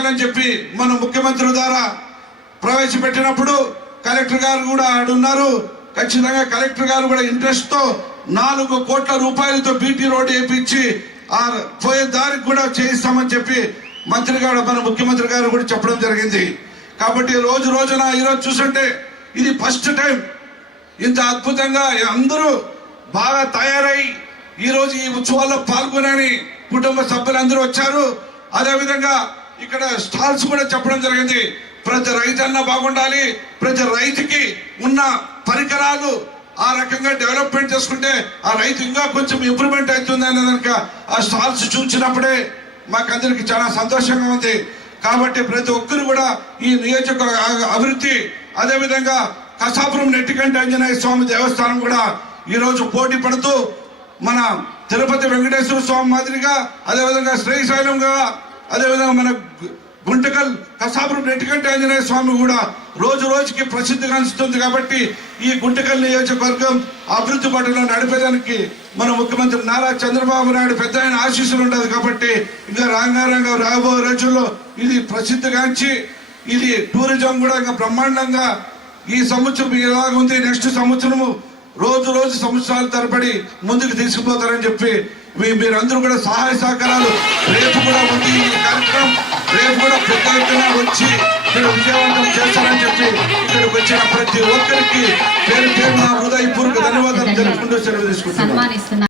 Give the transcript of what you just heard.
చేయించాలని చెప్పి మన ముఖ్యమంత్రి ద్వారా ప్రవేశపెట్టినప్పుడు కలెక్టర్ గారు కూడా ఆడున్నారు. ఖచ్చితంగా కలెక్టర్ గారు కూడా ఇంట్రెస్ట్ తో 4 కోట్ల రూపాయలతో బీటీ రోడ్డు వేయించి ఆ పోయే దారికి కూడా చేయిస్తామని చెప్పి మంత్రి గారు మన ముఖ్యమంత్రి గారు కూడా చెప్పడం జరిగింది. కాబట్టి రోజున ఈరోజు చూస్తుంటే ఇది ఫస్ట్ టైం ఇంత అద్భుతంగా అందరూ బాగా తయారై ఈరోజు ఈ ఉత్సవాల్లో పాల్గొనని కుటుంబ సభ్యులందరూ వచ్చారు. అదేవిధంగా ఇక్కడ స్టాల్స్ కూడా చెప్పడం జరిగింది. ప్రతి రైతన్న బాగుండాలి, ప్రతి రైతుకి ఉన్న పరికరాలు ఆ రకంగా డెవలప్మెంట్ చేసుకుంటే ఆ రైతు ఇంకా కొంచెం ఇంప్రూవ్మెంట్ అవుతుంది అనే కనుక ఆ స్టాల్స్ చూసినప్పుడే మాకందరికి చాలా సంతోషంగా ఉంది. కాబట్టి ప్రతి ఒక్కరు కూడా ఈ నియోజకవర్గ అభివృద్ధి, అదేవిధంగా కసాపురం నెట్టికంటి ఆంజనేయ స్వామి దేవస్థానం కూడా ఈరోజు పోటీ పడుతూ మన తిరుపతి వెంకటేశ్వర స్వామి మాదిరిగా, అదేవిధంగా శ్రీశైలంగా, అదేవిధంగా మన గుంటకల్ కసాపురం నెట్టికంటి ఆంజనేయ స్వామి కూడా రోజుకి ప్రసిద్ధిగాంచుతుంది. కాబట్టి ఈ గుంటకల్ నియోజకవర్గం అభివృద్ధి పట్టులో నడిపేదానికి మన ముఖ్యమంత్రి నారా చంద్రబాబు నాయుడు పెద్ద ఆయన ఆశీస్సులు ఉండదు. కాబట్టి ఇంకా రాంగారంగా రాబోయే రోజుల్లో ఇది ప్రసిద్ధిగాంచి ఇది టూరిజం కూడా ఇంకా బ్రహ్మాండంగా ఈ సంవత్సరం ఎలాగుంది, నెక్స్ట్ సంవత్సరము రోజు సంవత్సరాల తరబడి ముందుకు తీసుకుపోతారని చెప్పి మీరందరూ కూడా సహాయ సహకారాలు రేపు కూడా ఉంది ఈ కార్యక్రమం. రేపు కూడా పెద్ద ఎత్తున వచ్చి ఇక్కడ విజయవంతం చేస్తారని చెప్పి ఇక్కడికి వచ్చిన ప్రతి ఒక్కరికి పేరు నా హృదయపూర్వక ధన్యవాదాలు తెలుపుకుంటూ సెలవు తీసుకుంటున్నాను.